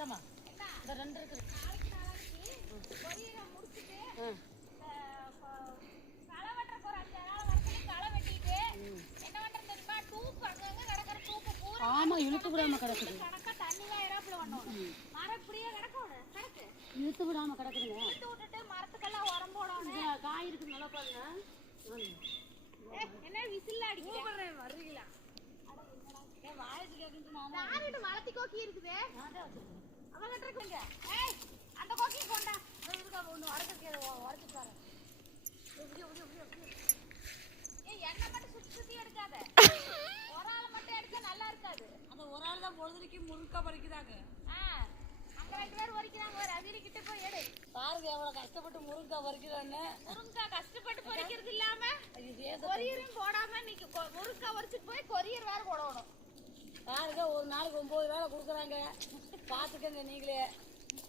இந்தம்மா இந்த ரெண்டு இருக்குது. களை வெட்டுறக்கு ஒரு 5 நாள் வரைக்கும் களை வெட்டிட்டு என்ன பண்றது தெரியுமா? டூப் அங்கங்க கிடக்குற டூப்பு பூரா ஆமா இழுத்து விடாம கிடக்குது. கணக்கா தண்ணிலாம் இறாப்புல பண்ணணும். மரம் இப்படியே கிடக்கும் கிடக்கு. இழுத்து விடாம கிடக்குதுங்க. இழுத்து விட்டுட்டு மரத்துக்கெல்லாம் உரம் போடணும். காய் இருக்கு நல்லா பாருங்க. என்ன விசில் அடிக்கிறேன் வர்றீங்களா? வாயத்து கேக்குது மாமா. யாரிட்ட வளர்த்தி கோக்கி இருக்குது? அவங்கிட்ட இருக்குங்க. ஏய் அந்த கோக்கி கொண்டா. இருக்கா ஒண்ணு அடக்கே உடைச்சிட்டு வரேன். ஏய் என்ன மட்டும் சுத்தி சுத்தி எடுக்காத. ஒரு ஆள மட்டும் எடுக்க நல்லா இருக்காது. அந்த ஒரு ஆள் தான் பொழுதுக்கு முறுக்கா பறிக்குதாங்க. அங்க 2 பேர் வரிக்கிறாங்க. ஒரு அதிரி கிட்ட போய் எடு. பாருங்க எவ்வளவு கஷ்டப்பட்டு முறுக்கா பறிக்கிறான்னு. முருங்கா கஷ்டப்பட்டு பறிக்கிறது இல்லாம கொரியரும் போடாம இன்னைக்கு முருங்கா வரிச்சிட்டு போய் கொரியர் வேற போடணும். பாருங்க ஒரு நாளைக்கு 9 வேலை கொடுக்குறாங்க. பாத்துக்கங்க நீங்களே.